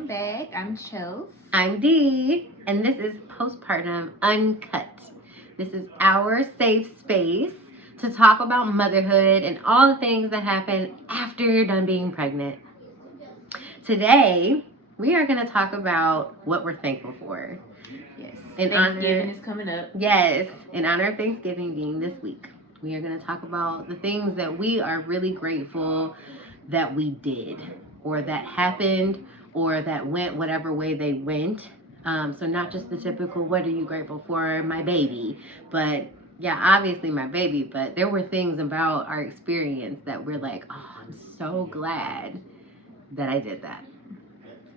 welcome back. I'm Chels. I'm Dee, and this is Postpartum Uncut. This is our safe space to talk about motherhood and all the things that happen after you're done being pregnant. Today, we are going to talk about what we're thankful for. Yes. In Thanksgiving is coming up. Yes, in honor of Thanksgiving being this week. We are going to talk about the things that we are really grateful that we did, or that happened, or that went whatever way they went. So not just the typical, what are you grateful for, my baby, but yeah, obviously my baby, but there were things about our experience that we're like, oh, I'm so glad that I did that.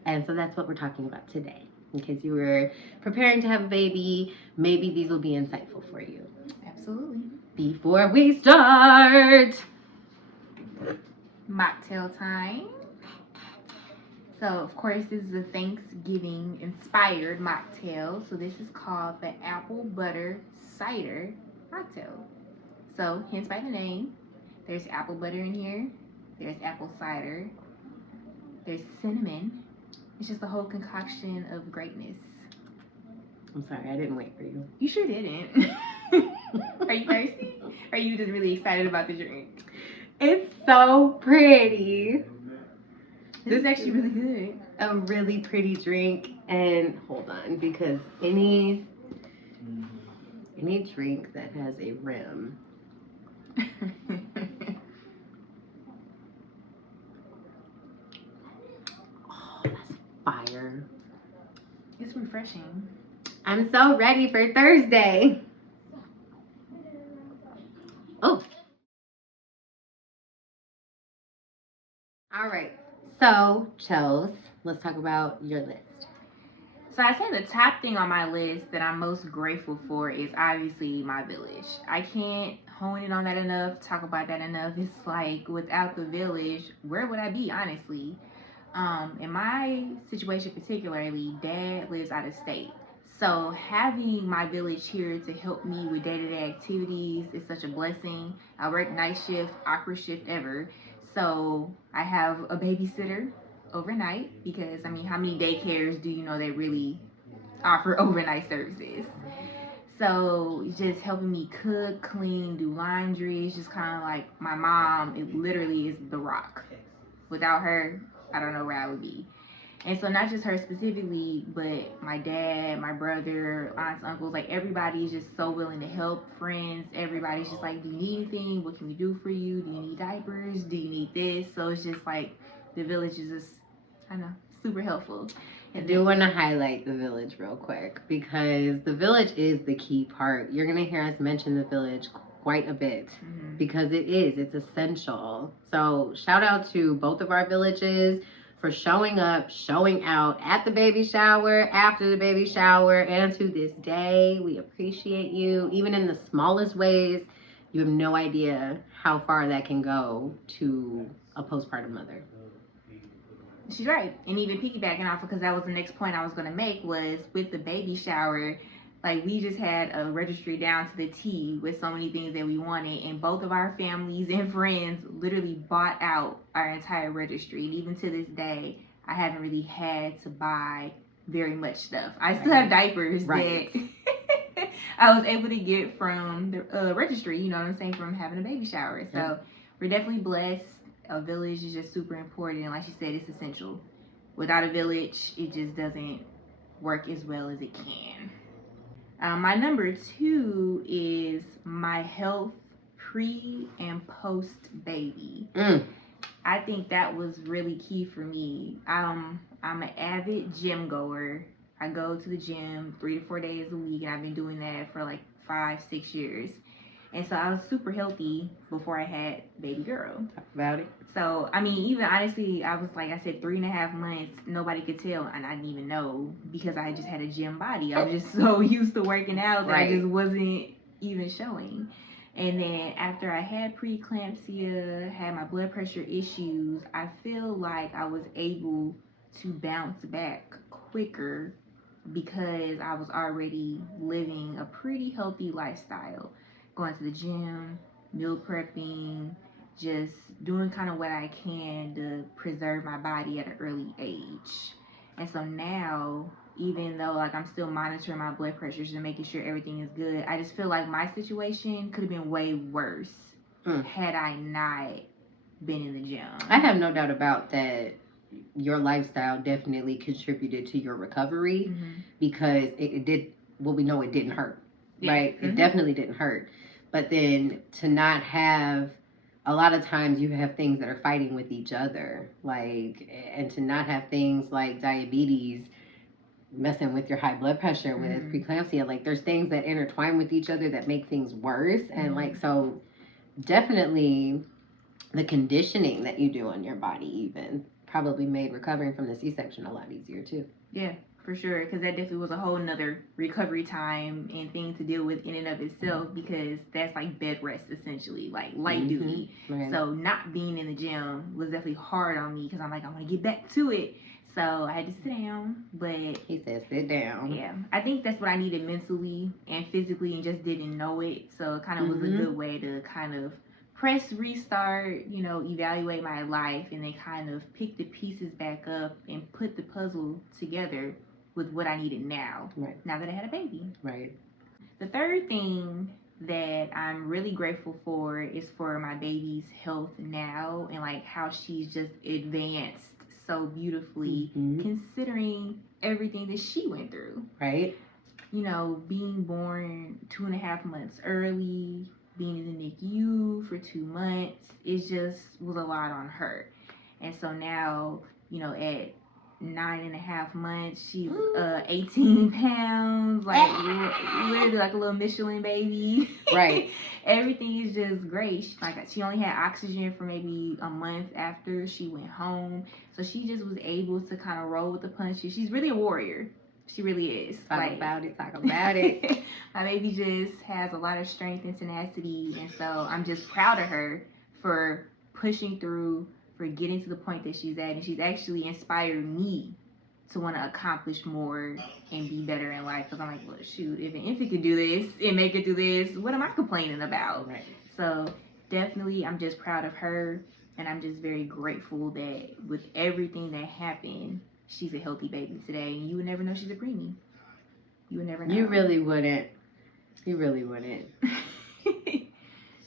And so that's what we're talking about today. In case you were preparing to have a baby, maybe these will be insightful for you. Absolutely. Before we start, mocktail time. So, of course, this is a Thanksgiving inspired mocktail. So, this is called the Apple Butter Cider Mocktail. So, hence by the name, there's apple butter in here, there's apple cider, there's cinnamon. It's just a whole concoction of greatness. I'm sorry, I didn't wait for you. You sure didn't. Are you thirsty? Or are you just really excited about the drink? It's so pretty. This is actually really good. A really pretty drink. And hold on, because any drink that has a rim. Oh, that's fire. It's refreshing. I'm so ready for Thursday. Oh. All right. So, Chels, let's talk about your list. So I say the top thing on my list that I'm most grateful for is obviously my village. I can't hone in on that enough, talk about that enough. It's like without the village, where would I be, honestly? In my situation particularly, Dad lives out of state. So having my village here to help me with day-to-day activities is such a blessing. I work night shift, awkward shift ever. So I have a babysitter overnight because, I mean, how many daycares do you know that really offer overnight services? So just helping me cook, clean, do laundry. It's just kind of like my mom. It literally is the rock. Without her, I don't know where I would be. And so not just her specifically, but my dad, my brother, aunts, uncles, like everybody is just so willing to help. Friends, everybody's just like, do you need anything? What can we do for you? Do you need diapers? Do you need this? So it's just like the village is just, I know, super helpful. I do want to highlight the village real quick because the village is the key part. You're going to hear us mention the village quite a bit because it's essential. So shout out to both of our villages for showing up, showing out at the baby shower, after the baby shower, and to this day. We appreciate you, even in the smallest ways. You have no idea how far that can go to a postpartum mother. She's right. And even piggybacking off, because that was the next point I was going to make, was with the baby shower, like we just had a registry down to the T with so many things that we wanted, and both of our families and friends literally bought out our entire registry. And even to this day, I haven't really had to buy very much stuff. I still have diapers that I was able to get from the registry, you know what I'm saying, from having a baby shower. So we're definitely blessed. A village is just super important, and like you said, it's essential. Without a village, it just doesn't work as well as it can. My number 2 is my health pre and post baby. I think that was really key for me. I'm an avid gym goer. I go to the gym 3 to 4 days a week, and I've been doing that for like 5-6 years. And so I was super healthy before I had baby girl. Talk about it. So, I mean, even honestly, I was like I said, 3.5 months, nobody could tell, and I didn't even know because I just had a gym body. I was just so used to working out that I just wasn't even showing. And then after I had preeclampsia, had my blood pressure issues, I feel like I was able to bounce back quicker because I was already living a pretty healthy lifestyle. Going to the gym, meal prepping, just doing kind of what I can to preserve my body at an early age. And so now, even though like I'm still monitoring my blood pressures and making sure everything is good, I just feel like my situation could have been way worse had I not been in the gym. I have no doubt about that. Your lifestyle definitely contributed to your recovery because it did. Well, we know it didn't hurt, right? It definitely didn't hurt. But then to not have, a lot of times you have things that are fighting with each other, like, and to not have things like diabetes messing with your high blood pressure, with preeclampsia, like there's things that intertwine with each other that make things worse. And like, so definitely the conditioning that you do on your body even probably made recovering from the C-section a lot easier too. Yeah, for sure, because that definitely was a whole nother recovery time and thing to deal with in and of itself, because that's like bed rest essentially, like light duty. Right. So not being in the gym was definitely hard on me because I'm like, I want to get back to it. So I had to sit down, but he said sit down. Yeah, I think that's what I needed mentally and physically, and just didn't know it. So it kind of was a good way to kind of press restart, you know, evaluate my life, and then kind of pick the pieces back up and put the puzzle together with what I needed now. Right. Now that I had a baby. Right. The third thing that I'm really grateful for is for my baby's health now, and like how she's just advanced so beautifully considering everything that she went through. Right. You know, being born 2.5 months early, being in the NICU for 2 months, it just was a lot on her. And so now, you know, at 9.5 months, she's 18 pounds, like literally like a little Michelin baby. Right. Everything is just great. She only had oxygen for maybe a month after she went home, so she just was able to kind of roll with the punches. She's really a warrior. She really is. Talk about it. My baby just has a lot of strength and tenacity, and so I'm just proud of her for pushing through, for getting to the point that she's at, and she's actually inspired me to want to accomplish more and be better in life, because I'm like, well, shoot, if an infant can do this and make it through this, what am I complaining about? Right. So definitely I'm just proud of her, and I'm just very grateful that with everything that happened, she's a healthy baby today, and you would never know she's a preemie. You would never know. You really wouldn't.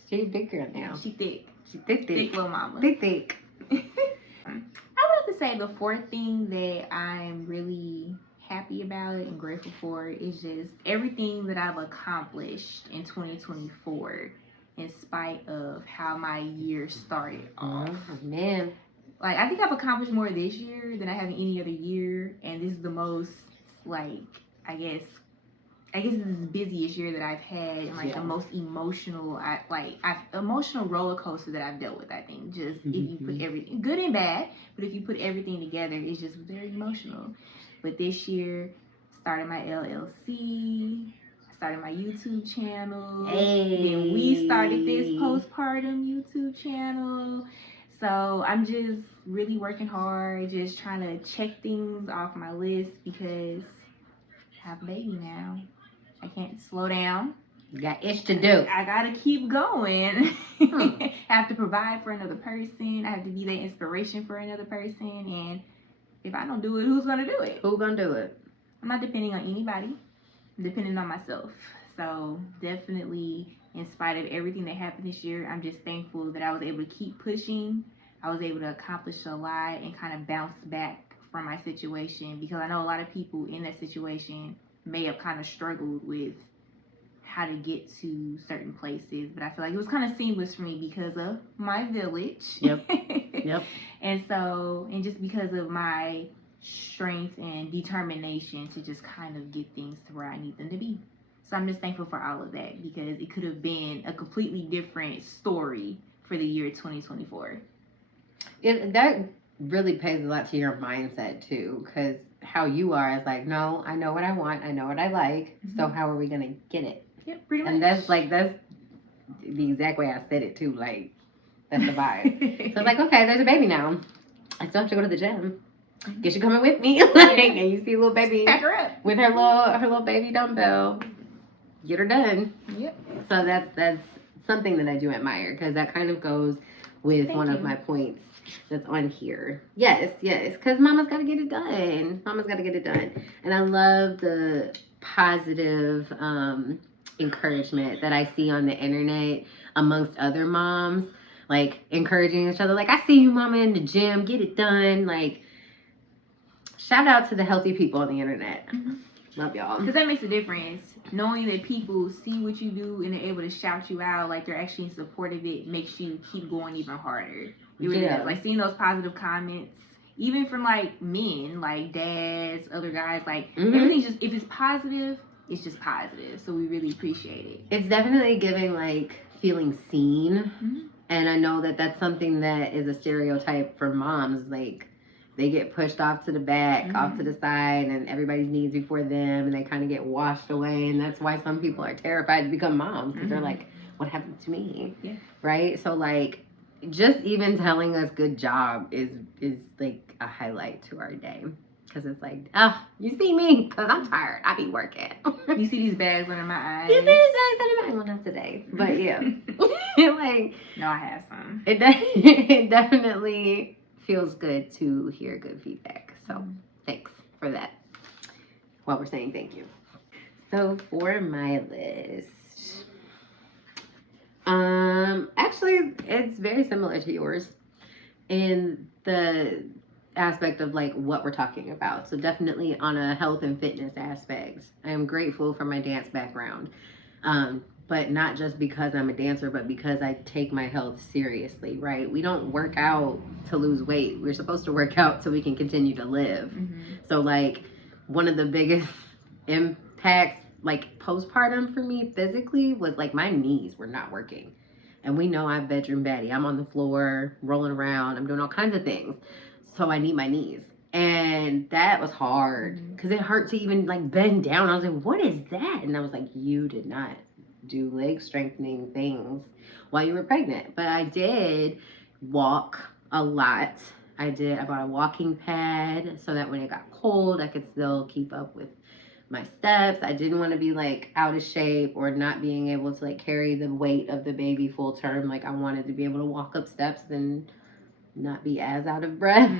She's a big girl now. She thick. She thick. Thick little mama. Thick. I would have to say the fourth thing that I'm really happy about and grateful for is just everything that I've accomplished in 2024, in spite of how my year started off. Oh, man. Like, I think I've accomplished more this year than I have in any other year, and this is the most, like, I guess this is the busiest year that I've had, and like the most emotional, emotional roller coaster that I've dealt with. I think just if you put everything, good and bad, but if you put everything together, it's just very emotional. But this year, started my LLC, started my YouTube channel, then we started this postpartum YouTube channel. So I'm just really working hard, just trying to check things off my list, because I have a baby now. I can't slow down. You got ish to do. I gotta keep going. I have to provide for another person. I have to be that inspiration for another person. And if I don't do it, who's gonna do it? Who's gonna do it? I'm not depending on anybody. I'm depending on myself. So definitely, in spite of everything that happened this year, I'm just thankful that I was able to keep pushing. I was able to accomplish a lot and kind of bounce back from my situation, because I know a lot of people in that situation may have kind of struggled with how to get to certain places, but I feel like it was kind of seamless for me because of my village. Yep. And so, and just because of my strength and determination to just kind of get things to where I need them to be. So I'm just thankful for all of that, because it could have been a completely different story for the year 2024. That really pays a lot to your mindset too, because how you are is like, no, I know what I want, I know what I like, so how are we gonna get it? Yep, pretty much. And that's the exact way I said it too, like that's the vibe. So it's like, okay, there's a baby now, I still have to go to the gym. Guess you're coming with me. Like, and you see a little baby pack her up with her little baby dumbbell, get her done. Yep. So that's something that I do admire, because that kind of goes with one of my points that's on here. Yes, because mama's got to get it done. And I love the positive encouragement that I see on the internet amongst other moms, like encouraging each other. Like, I see you, mama, in the gym, get it done. Like, shout out to the healthy people on the internet. Love y'all. Because that makes a difference. Knowing that people see what you do and they're able to shout you out, like they're actually in support of it, makes you keep going even harder. It really does. Like, seeing those positive comments, even from like men, like dads, other guys, like everything's just, if it's positive, it's just positive. So we really appreciate it. It's definitely giving like feeling seen. And I know that that's something that is a stereotype for moms. Like, they get pushed off to the back, off to the side, and everybody's needs before them, and they kind of get washed away. And that's why some people are terrified to become moms, because they're like, what happened to me? Yeah. Right? So, like, just even telling us good job is like a highlight to our day. Because it's like, oh, you see me? Because I'm tired. I be working. You see these bags under my eyes? You see these bags under my eyes? Well, not today. But, yeah. Like, no, I have some. It definitely feels good to hear good feedback. So thanks for that. While we're saying thank you. So for my list, actually it's very similar to yours in the aspect of like what we're talking about. So definitely on a health and fitness aspect. I am grateful for my dance background. But not just because I'm a dancer, but because I take my health seriously, right? We don't work out to lose weight. We're supposed to work out so we can continue to live. So, like, one of the biggest impacts, like, postpartum for me physically was, like, my knees were not working. And we know I'm bedroom baddie. I'm on the floor, rolling around. I'm doing all kinds of things. So I need my knees. And that was hard because it hurt to even, like, bend down. I was like, what is that? And I was like, you did not do leg strengthening things while you were pregnant. But I did walk a lot. I bought a walking pad so that when it got cold, I could still keep up with my steps. I didn't want to be like out of shape or not being able to like carry the weight of the baby full term. Like, I wanted to be able to walk up steps and not be as out of breath.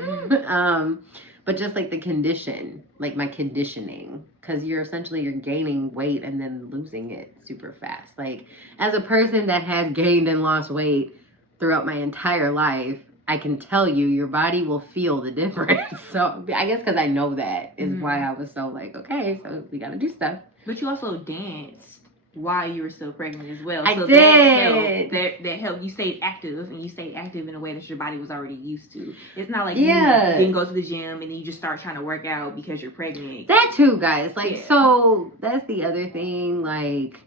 But just like the condition, like my conditioning, because you're gaining weight and then losing it super fast. Like, as a person that has gained and lost weight throughout my entire life, I can tell you your body will feel the difference. So I guess because I know that is why I was so like, okay, so we got to do stuff. But you also danced while you were still pregnant as well. I so did. That helped. You stayed active, and you stayed active in a way that your body was already used to. It's not like you didn't go to the gym and then you just start trying to work out because you're pregnant. That too, guys. Like, so that's the other thing. Like,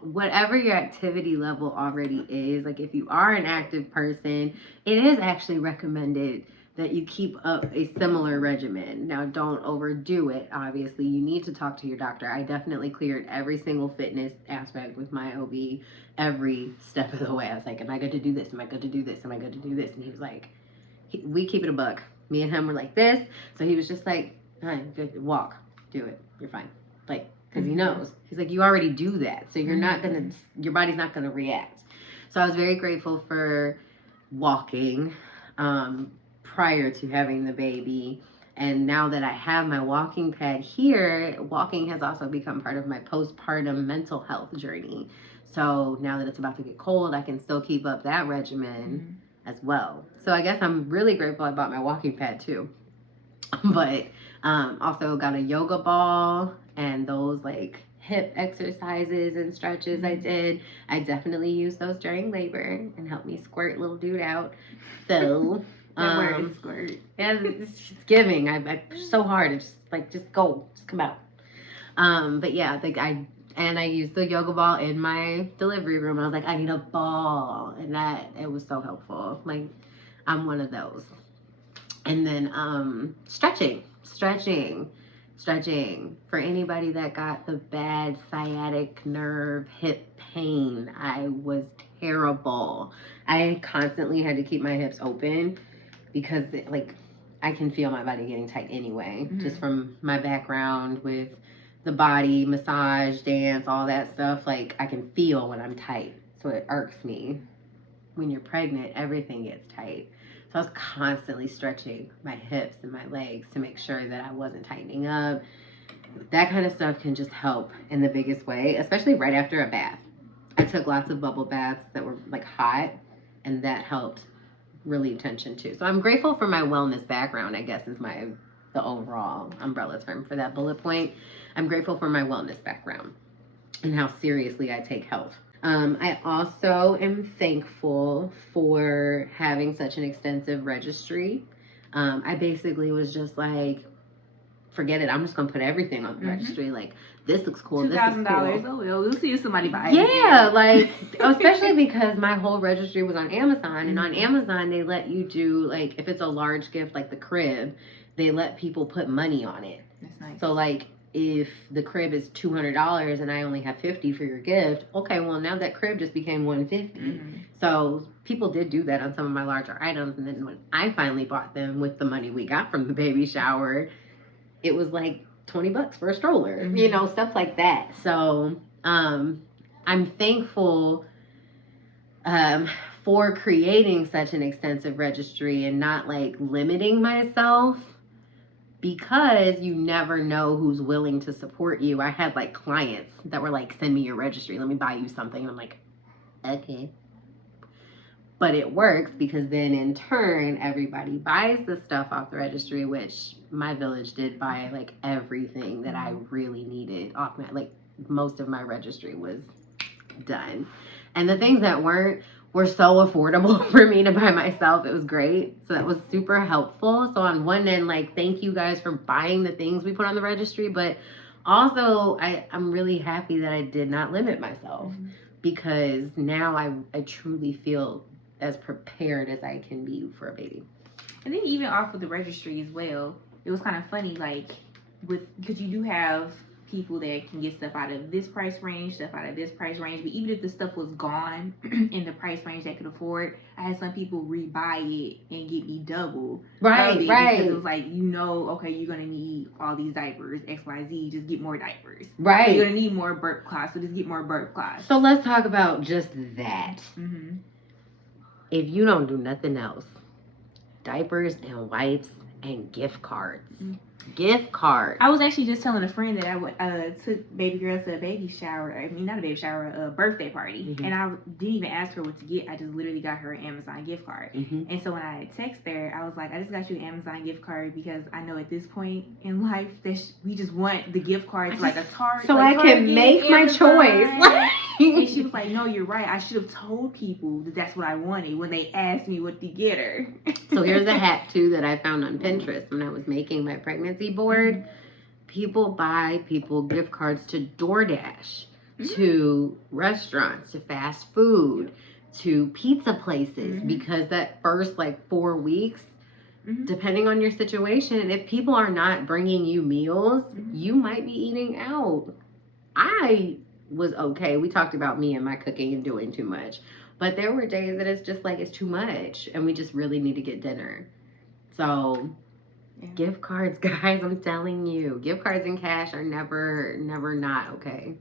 whatever your activity level already is, like if you are an active person, it is actually recommended that you keep up a similar regimen. Now, don't overdo it. Obviously, you need to talk to your doctor. I definitely cleared every single fitness aspect with my OB every step of the way. I was like, am I good to do this? Am I good to do this? Am I good to do this? And he was like, we keep it a buck. Me and him were like this. So he was just like, all right, good, walk, do it. You're fine. Like, because he knows. He's like, you already do that. So you're not going to, your body's not going to react. So I was very grateful for walking prior to having the baby. And now that I have my walking pad here, walking has also become part of my postpartum mental health journey. So now that it's about to get cold, I can still keep up that regimen as well. So I guess I'm really grateful I bought my walking pad too. But also got a yoga ball and those like hip exercises and stretches I did. I definitely used those during labor and helped me squirt little dude out. So that word is squirt. Yeah, it's giving. I push so hard. It's just like, just go, just come out. But yeah, like I used the yoga ball in my delivery room. I was like, I need a ball, and it was so helpful. Like, I'm one of those. And then stretching for anybody that got the bad sciatic nerve hip pain. I was terrible. I constantly had to keep my hips open because like I can feel my body getting tight anyway, just from my background with the body, massage, dance, all that stuff. Like, I can feel when I'm tight. So it irks me. When you're pregnant, everything gets tight. So I was constantly stretching my hips and my legs to make sure that I wasn't tightening up. That kind of stuff can just help in the biggest way, especially right after a bath. I took lots of bubble baths that were like hot, and that helped relieve tension too. So I'm grateful for my wellness background, I guess is the overall umbrella term for that bullet point. I'm grateful for my wellness background and how seriously I take health. I also am thankful for having such an extensive registry. I basically was just like, forget it. I'm just gonna put everything on the registry. Like, this looks cool. $2,000. Cool. Oh, well, we'll see if somebody buys it. Yeah, like, especially because my whole registry was on Amazon, and on Amazon they let you do, like, if it's a large gift like the crib, they let people put money on it. That's nice. So like, if the crib is $200 and I only have $50 for your gift, okay, well now that crib just became $150. So people did do that on some of my larger items, and then when I finally bought them with the money we got from the baby shower, it was like $20 for a stroller, you know, stuff like that. So I'm thankful for creating such an extensive registry and not like limiting myself, because you never know who's willing to support you. I had like clients that were like, send me your registry, let me buy you something. And I'm like, okay. But it works because then in turn, everybody buys the stuff off the registry, which my village did buy like everything that I really needed off my, like most of my registry was done. And the things that weren't were so affordable for me to buy myself. It was great. So that was super helpful. So on one end, like, thank you guys for buying the things we put on the registry. But also, I'm really happy that I did not limit myself, because now I truly feel as prepared as I can be for a baby. And then even off of the registry as well, it was kind of funny, like, because you do have people that can get stuff out of this price range, stuff out of this price range, but even if the stuff was gone in the price range they could afford, I had some people rebuy it and get me double. Right. Because it was like, you know, okay, you're going to need all these diapers, XYZ, just get more diapers. Right. You're going to need more burp cloths, so just get more burp cloths. So let's talk about just that. If you don't do nothing else, diapers and wipes and gift cards. Gift cards. I was actually just telling a friend that I took baby girl to a baby shower. I mean, not a baby shower, a birthday party. And I didn't even ask her what to get. I just literally got her an Amazon gift card. And so when I texted her, I was like, I just got you an Amazon gift card because I know at this point in life that we just want the gift cards like a Target. So like I can make my choice. And she was like, no, you're right. I should have told people that that's what I wanted when they asked me what to get her. So here's a hack too that I found on Pinterest when I was making my pregnancy board. People buy people gift cards to DoorDash, to restaurants, to fast food, to pizza places, because that first like 4 weeks, depending on your situation, if people are not bringing you meals, you might be eating out. I was okay. We talked about me and my cooking and doing too much, but there were days that it's just like, it's too much and we just really need to get dinner. So gift cards, guys, I'm telling you, gift cards and cash are never not okay.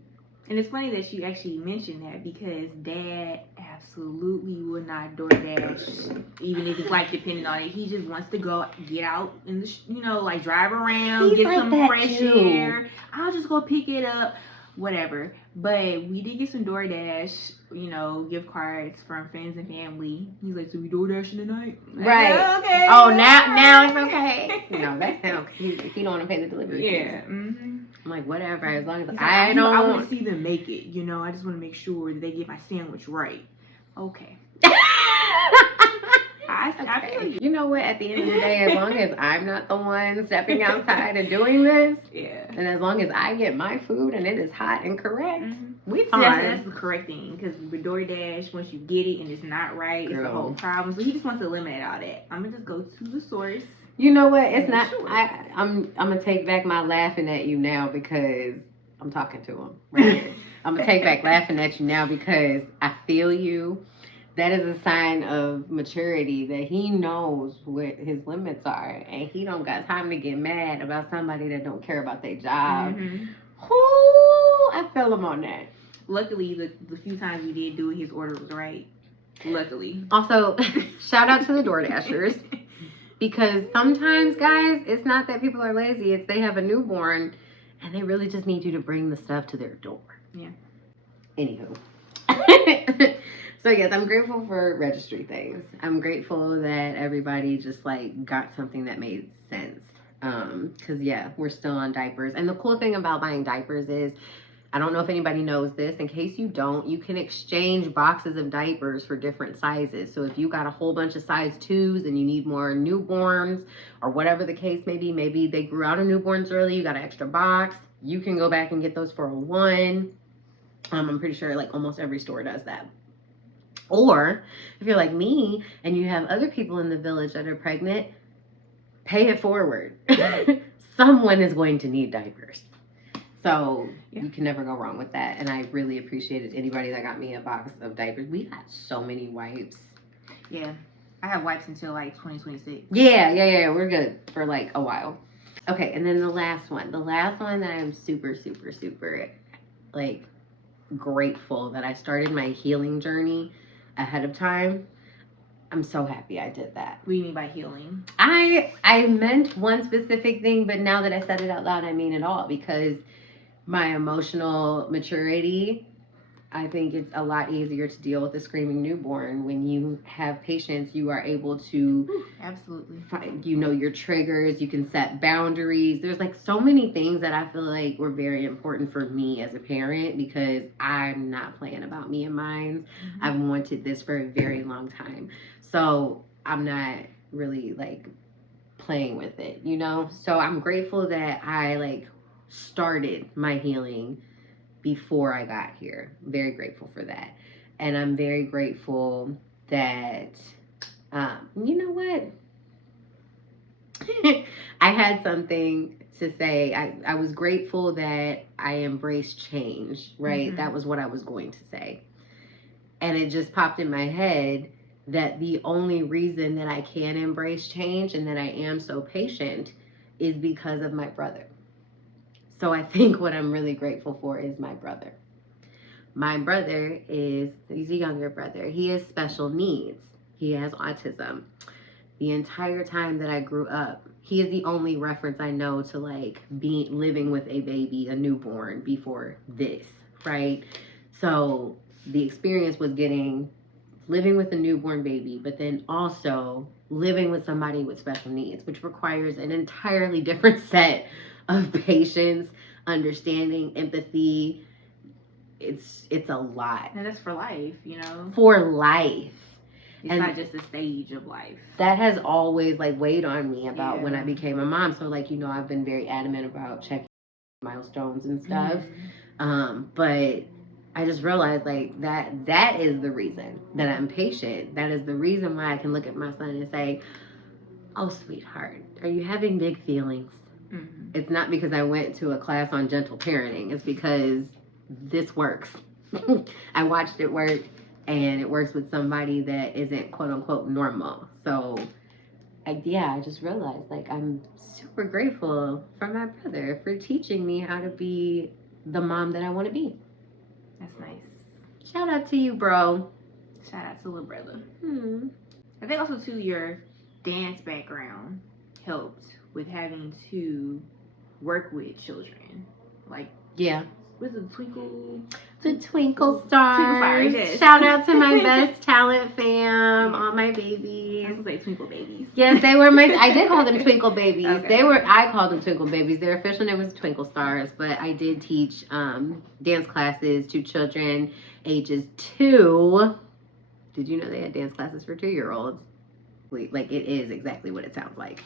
And it's funny that you actually mentioned that, because Dad absolutely would not DoorDash, even if it's like depending on it. He just wants to go get out in the, you know, like drive around, get some fresh air. I'll just go pick it up, whatever. But we did get some DoorDash, you know, gift cards from friends and family. He's like, so we DoorDashing tonight? Right. Like, okay. Oh, now it's okay. No, that sounds cute if you don't want to pay the delivery fees. Yeah. I'm like, whatever, as long as like, I want to see them make it, you know. I just want to make sure that they get my sandwich right. Okay. I feel you. You know what? At the end of the day, as long as I'm not the one stepping outside and doing this, and as long as I get my food and it is hot and correct, we fine. That's the correct thing, because with DoorDash, once you get it and it's not right, it's the whole problem. So he just wants to eliminate all that. I'm gonna just go to the source. You know what? It's not. Sure. I'm gonna take back my laughing at you now, because I'm talking to him right here. I'm gonna take back laughing at you now because I feel you. That is a sign of maturity, that he knows what his limits are, and he don't got time to get mad about somebody that don't care about their job. I feel him on that. Luckily, the few times we did do it, his order was right. Luckily. Also, shout out to the DoorDashers. Because sometimes, guys, it's not that people are lazy. It's they have a newborn and they really just need you to bring the stuff to their door. Yeah. Anywho. So, yes, I'm grateful for registry things. I'm grateful that everybody just, like, got something that made sense. Because, yeah, we're still on diapers. And the cool thing about buying diapers is, I don't know if anybody knows this. In case you don't, you can exchange boxes of diapers for different sizes. So if you got a whole bunch of size 2s and you need more newborns or whatever the case may be, maybe they grew out of newborns early, you got an extra box, you can go back and get those for a 1. I'm pretty sure like almost every store does that. Or if you're like me and you have other people in the village that are pregnant, pay it forward. Someone is going to need diapers. So you can never go wrong with that. And I really appreciated anybody that got me a box of diapers. We got so many wipes. Yeah. I have wipes until like 2026. Yeah. We're good for like a while. Okay, and then the last one. The last one that I'm super, super, super like grateful that I started my healing journey ahead of time. I'm so happy I did that. What do you mean by healing? I meant one specific thing, but now that I said it out loud, I mean it all, because my emotional maturity, I think it's a lot easier to deal with a screaming newborn. When you have patience, you are able to absolutely find, your triggers, you can set boundaries. There's like so many things that I feel like were very important for me as a parent, because I'm not playing about me and mine. Mm-hmm. I've wanted this for a very long time. So I'm not really like playing with it, So I'm grateful that I like started my healing before I got here. Very grateful for that. And I'm very grateful that, you know what? I had something to say. I was grateful that I embraced change, right? Mm-hmm. That was what I was going to say. And it just popped in my head that the only reason that I can embrace change and that I am so patient is because of my brother. So I think what I'm really grateful for is my brother. My brother he's a younger brother. He has special needs. He has autism. The entire time that I grew up, he is the only reference I know to like living with a baby, a newborn, before this, right? So the experience was living with a newborn baby, but then also living with somebody with special needs, which requires an entirely different set of patience, understanding, empathy. It's a lot. And that's for life, For life. It's not just a stage of life. That has always like weighed on me about when I became a mom. So like, I've been very adamant about checking milestones and stuff. Mm-hmm. But I just realized like that is the reason that I'm patient. That is the reason why I can look at my son and say, "Oh, sweetheart, are you having big feelings?" Mm-hmm. It's not because I went to a class on gentle parenting. It's because this works. I watched it work, and it works with somebody that isn't quote unquote normal. So I just realized like I'm super grateful for my brother for teaching me how to be the mom that I want to be. That's nice. Shout out to you, bro. Shout out to little brother. I think also too, your dance background helped with having to work with children. Like, yeah. With the Twinkle Stars. Twinkle Stars, yes. Shout out to my best talent fam, all my babies. I was like Twinkle Babies. Yes, they were I did call them Twinkle Babies. Okay. I called them Twinkle Babies. Their official name was Twinkle Stars, but I did teach dance classes to children ages 2. Did you know they had dance classes for 2-year-olds? Like it is exactly what it sounds like.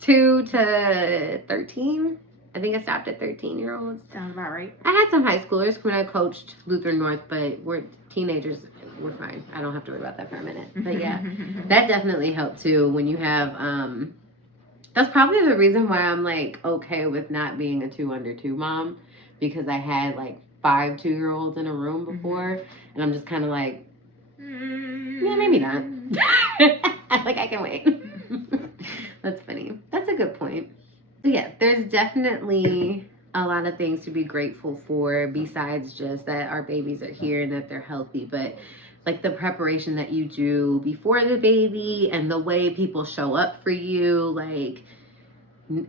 2 to 13. I think I stopped at 13-year-olds. Sounds about right. I had some high schoolers when I coached Lutheran North, but we're teenagers. We're fine. I don't have to worry about that for a minute. But yeah, that definitely helped too. When you have, that's probably the reason why I'm like okay with not being a 2 under 2 mom, because I had like 5 2-year-olds in a room before, and I'm just kind of like, yeah, maybe not. Like I can wait. That's funny. That's a good point. Yeah, there's definitely a lot of things to be grateful for besides just that our babies are here and that they're healthy. But like the preparation that you do before the baby and the way people show up for you, like,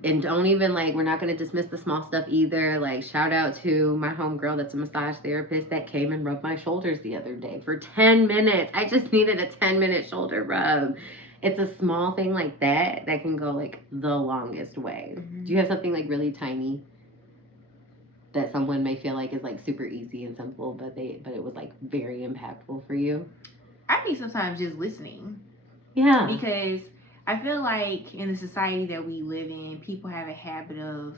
and don't even, like, we're not going to dismiss the small stuff either. Like, shout out to my homegirl that's a massage therapist that came and rubbed my shoulders the other day for 10 minutes. I just needed a 10-minute shoulder rub. It's a small thing like that that can go, like, the longest way. Mm-hmm. Do you have something, like, really tiny that someone may feel like is, like, super easy and simple, but it was, like, very impactful for you? I think sometimes just listening. Yeah. Because I feel like in the society that we live in, people have a habit of,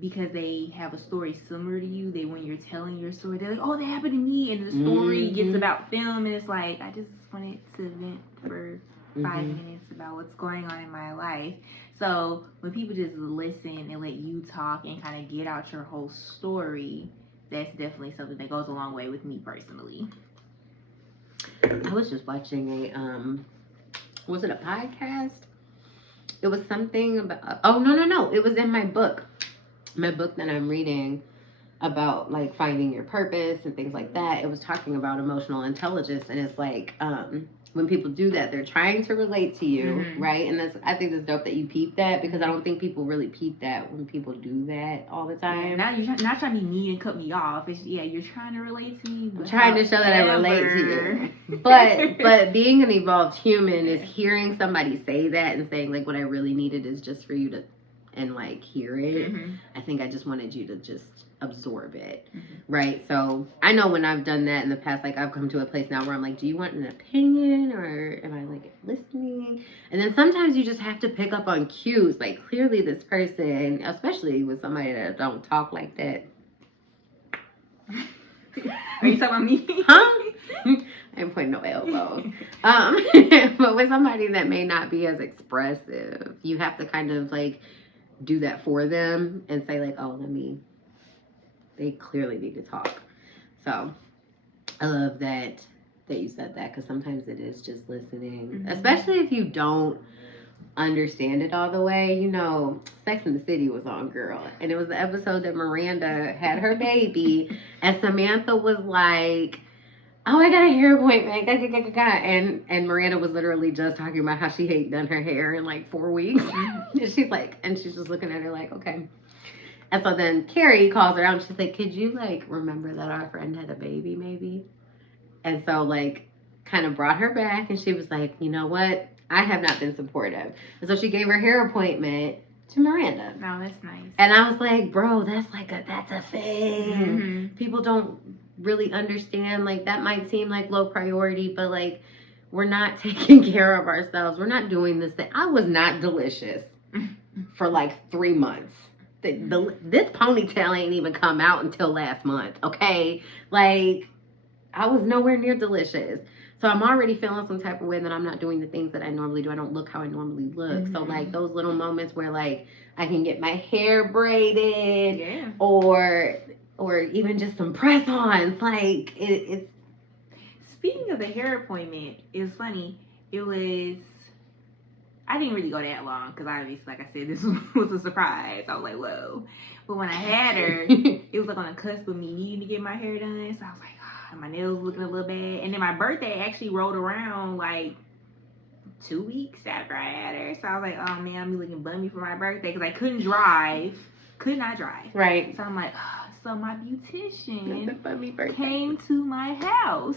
because they have a story similar to you, when you're telling your story, they're like, oh, that happened to me, and the story gets about them, and it's like, I just wanted to vent for 5 minutes about what's going on in my life. So when people just listen and let you talk and kind of get out your whole story, that's definitely something that goes a long way with me personally. I was just watching was it a podcast? It was something about, no. It was in my book that I'm reading about, like, finding your purpose and things like that. It was talking about emotional intelligence, and it's like, when people do that, they're trying to relate to you, right? And I think it's dope that you peep that, because I don't think people really peep that when people do that all the time. Yeah, now you're not trying to be mean and cut me off. It's, you're trying to relate to me. I'm trying to show that I relate to you. But being an evolved human is hearing somebody say that and saying, like, what I really needed is just for you to, and, like, hear it. I think I just wanted you to just absorb it, right? So I know when I've done that in the past, like, I've come to a place now where I'm like, do you want an opinion, or am I, like, listening? And then sometimes you just have to pick up on cues, like, clearly this person, especially with somebody that don't talk like that. Are you talking about me? Huh? I ain't pointing no elbows. But with somebody that may not be as expressive, you have to kind of, like, do that for them and say, like, oh, they clearly need to talk. So I love that you said that, because sometimes it is just listening, especially if you don't understand it all the way. You know, Sex and the City was on, girl, and it was the episode that Miranda had her baby, and Samantha was like, oh, I got a hair appointment, and Miranda was literally just talking about how she hadn't done her hair in, like, 4 weeks. And she's just looking at her like, okay. And so then Carrie calls her out, and she's like, could you, like, remember that our friend had a baby, maybe? And so, like, kind of brought her back, and she was like, you know what? I have not been supportive. And so she gave her hair appointment to Miranda. No, that's nice. And I was like, bro, that's a thing. People don't really understand. Like, that might seem like low priority, but, like, we're not taking care of ourselves. We're not doing this thing. I was not delicious for, like, 3 months. This ponytail ain't even come out until last month, okay? Like, I was nowhere near delicious. So I'm already feeling some type of way that I'm not doing the things that I normally do. I don't look how I normally look. So, like, those little moments where, like, I can get my hair braided, or even just some press-ons, like, it's... Speaking of the hair appointment, it was funny. I didn't really go that long, because obviously, like I said, this was a surprise. I was like, whoa. But when I had her, it was, like, on the cusp of me needing to get my hair done. So I was like, oh, my nails looking a little bad. And then my birthday actually rolled around, like, 2 weeks after I had her. So I was like, oh, man, I'm looking bummy for my birthday, because I could not drive. Right. So I'm like, oh, so my beautician came to my house.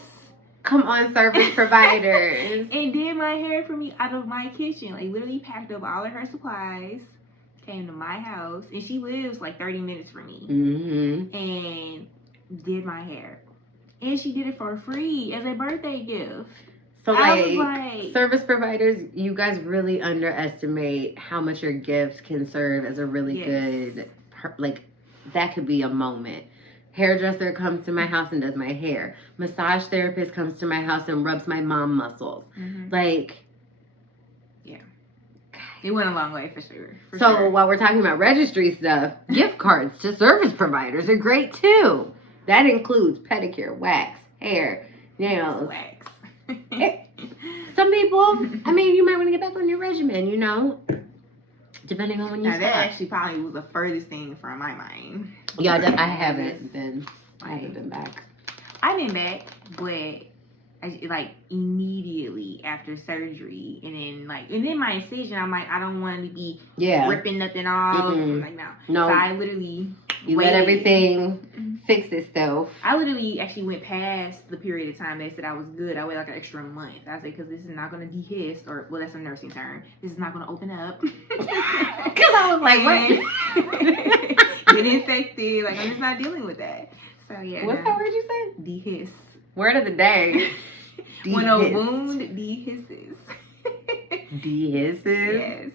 Come on, service providers. And did my hair for me out of my kitchen. Like, literally packed up all of her supplies, came to my house, and she lives like 30 minutes from me. And did my hair. And she did it for free as a birthday gift. So, like, service providers, you guys really underestimate how much your gift can serve as a really good, like, that could be a moment. Hairdresser comes to my house and does my hair. Massage therapist comes to my house and rubs my mom muscles. Like, yeah, it went a long way for sure. So while we're talking about registry stuff, gift cards to service providers are great too. That includes pedicure, wax, hair, nails. Wax. Some people, I mean, you might want to get back on your regimen, you know, depending on when you start. That actually probably was the furthest thing from my mind. Yeah, I haven't been back. I've been back, but like immediately after surgery, and then my incision, I'm like, I don't want to be ripping nothing off. Mm-mm. Like no. No. So I literally you waited. let everything fix itself. I literally actually went past the period of time they said I was good. I waited like an extra month. I said, because this is not going to dehisce, or well, that's a nursing term. This is not going to open up. Because I was like, what? Get infected. Like, I'm just not dealing with that. So yeah. What's that word you said? Dehiss. Word of the day. When a wound dehisses. Dehisses? Yes.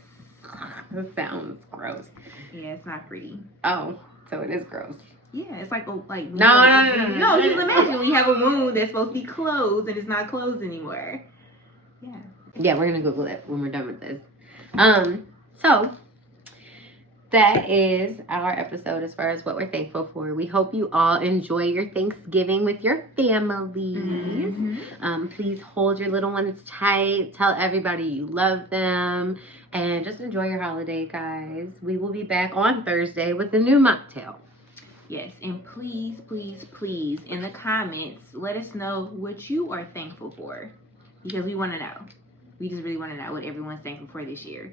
That sounds gross. Yeah, it's not pretty. Oh, so it is gross. Yeah, it's like No. Just imagine we have a wound that's supposed to be closed and it's not closed anymore. Yeah. Yeah, we're gonna Google it when we're done with this. So that is our episode as far as what we're thankful for. We hope you all enjoy your Thanksgiving with your families. Mm-hmm. Please hold your little ones tight. Tell everybody you love them. And just enjoy your holiday, guys. We will be back on Thursday with a new mocktail. Yes, and please, in the comments, let us know what you are thankful for. Because we want to know. We just really want to know what everyone's thankful for this year.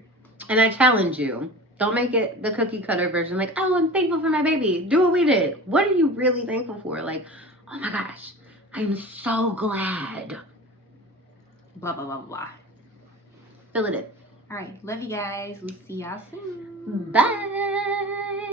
And I challenge you. Don't make it the cookie cutter version. Like, oh, I'm thankful for my baby. Do what we did. What are you really thankful for? Like, oh my gosh, I'm so glad. Blah, blah, blah, blah. Fill it in. All right. Love you guys. We'll see y'all soon. Bye.